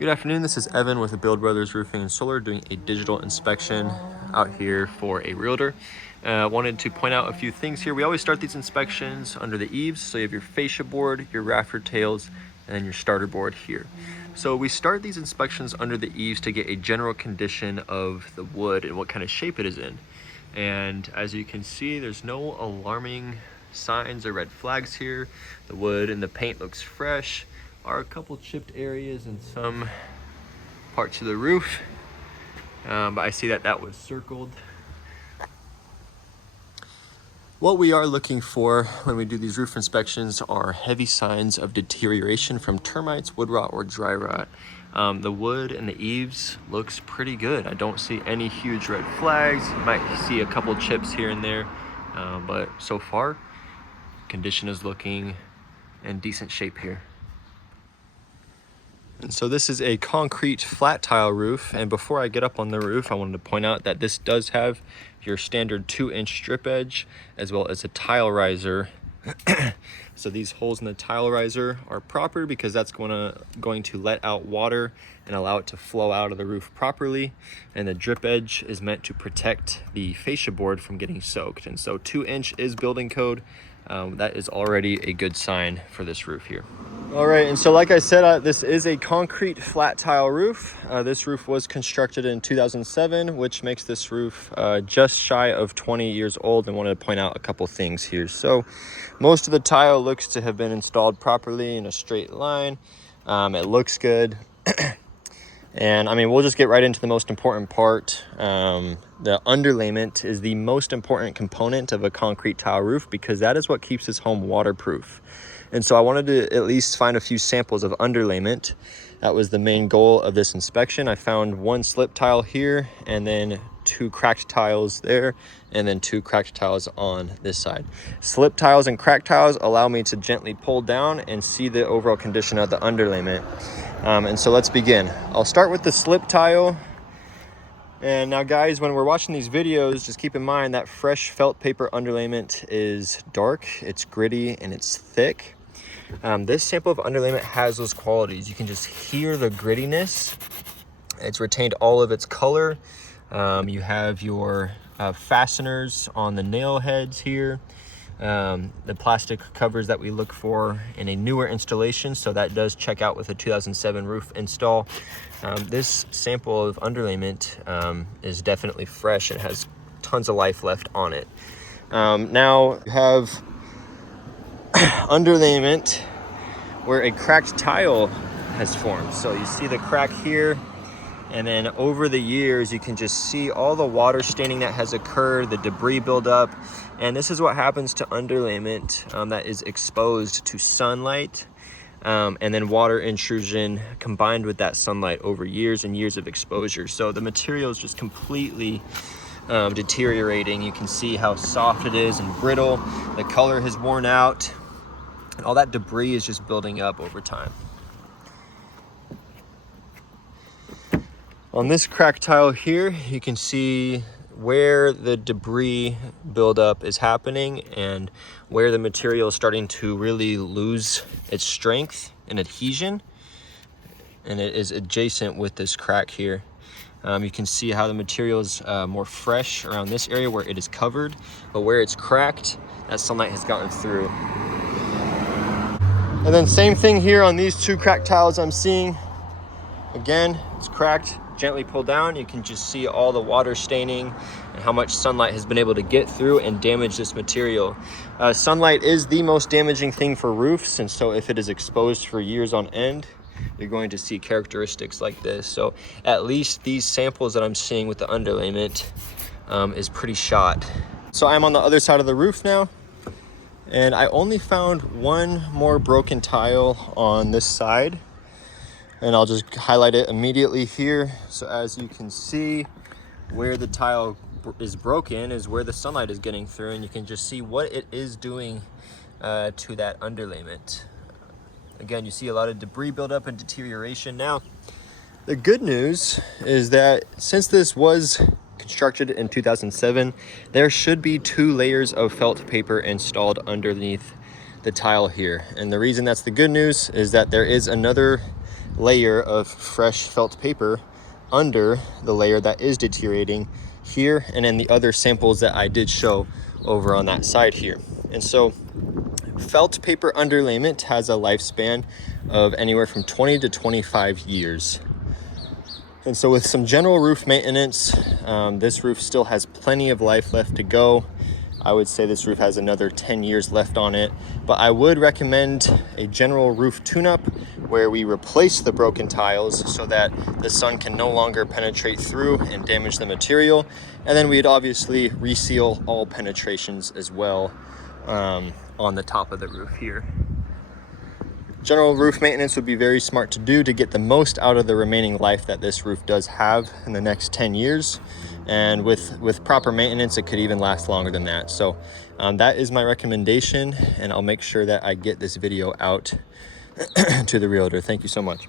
Good afternoon, this is Evan with Build Brothers Roofing and Solar doing a digital inspection out here for a realtor. Wanted to point out a few things here. We always start these inspections under the eaves. So you have your fascia board, your rafter tails, and then your starter board here. So we start these inspections under the eaves to get a general condition of the wood and what kind of shape it is in. And as you can see, there's no alarming signs or red flags here. The wood and the paint looks fresh. Are a couple chipped areas in some parts of the roof, but I see that was circled. What we are looking for when we do these roof inspections are heavy signs of deterioration from termites, wood rot, or dry rot. The wood and the eaves looks pretty good. I don't see any huge red flags. You might see a couple chips here and there, but so far, condition is looking in decent shape here. And so this is a concrete flat tile roof, and before I get up on the roof, I wanted to point out that this does have your standard 2-inch strip edge as well as a tile riser. So these holes in the tile riser are proper because that's going to let out water and allow it to flow out of the roof properly, and the drip edge is meant to protect the fascia board from getting soaked. And so 2-inch is building code. That is already a good sign for this roof here. All right, and so like I said, this is a concrete flat tile roof. This roof was constructed in 2007, which makes this roof just shy of 20 years old, and wanted to point out a couple things here. So most of the tile looks to have been installed properly in a straight line. It looks good. And I mean, we'll just get right into the most important part. The underlayment is the most important component of a concrete tile roof because that is what keeps this home waterproof. And so I wanted to at least find a few samples of underlayment. That was the main goal of this inspection. I found one slip tile here, and then 2 cracked tiles there, and then 2 cracked tiles on this side. Slip tiles and cracked tiles allow me to gently pull down and see the overall condition of the underlayment. And so let's begin. I'll start with the slip tile. And now guys, when we're watching these videos, just keep in mind that fresh felt paper underlayment is dark, it's gritty, and it's thick. This sample of underlayment has those qualities. You can just hear the grittiness. It's retained all of its color. You have your fasteners on the nail heads here. The plastic covers that we look for in a newer installation, so that does check out with a 2007 roof install. This sample of underlayment is definitely fresh and has tons of life left on it. Now you have underlayment where a cracked tile has formed. So you see the crack here, and then over the years you can just see all the water staining that has occurred, the debris buildup. And this is what happens to underlayment that is exposed to sunlight and then water intrusion combined with that sunlight over years and years of exposure. So the material is just completely deteriorating. You can see how soft it is and brittle. The color has worn out, and all that debris is just building up over time. On this cracked tile here, you can see where the debris buildup is happening and where the material is starting to really lose its strength and adhesion. And it is adjacent with this crack here. You can see how the material is more fresh around this area where it is covered, but where it's cracked, that sunlight has gotten through. And then same thing here on these 2 cracked tiles I'm seeing. Again, it's cracked. Gently pull down, you can just see all the water staining and how much sunlight has been able to get through and damage this material. Sunlight is the most damaging thing for roofs, and so if it is exposed for years on end, you're going to see characteristics like this. So at least these samples that I'm seeing with the underlayment is pretty shot. So I'm on the other side of the roof now, and I only found one more broken tile on this side. And I'll just highlight it immediately here. So as you can see, where the tile is broken is where the sunlight is getting through, and you can just see what it is doing to that underlayment. Again, you see a lot of debris buildup and deterioration. Now, the good news is that since this was constructed in 2007, there should be 2 layers of felt paper installed underneath the tile here. And the reason that's the good news is that there is another layer of fresh felt paper under the layer that is deteriorating here, and then the other samples that I did show over on that side here. And so felt paper underlayment has a lifespan of anywhere from 20 to 25 years. And so with some general roof maintenance, this roof still has plenty of life left to go. I would say this roof has another 10 years left on it, but I would recommend a general roof tune-up where we replace the broken tiles so that the sun can no longer penetrate through and damage the material. And then we'd obviously reseal all penetrations as well on the top of the roof here. General roof maintenance would be very smart to do to get the most out of the remaining life that this roof does have in the next 10 years. And with proper maintenance, it could even last longer than that. So that is my recommendation, and I'll make sure that I get this video out to the realtor. Thank you so much.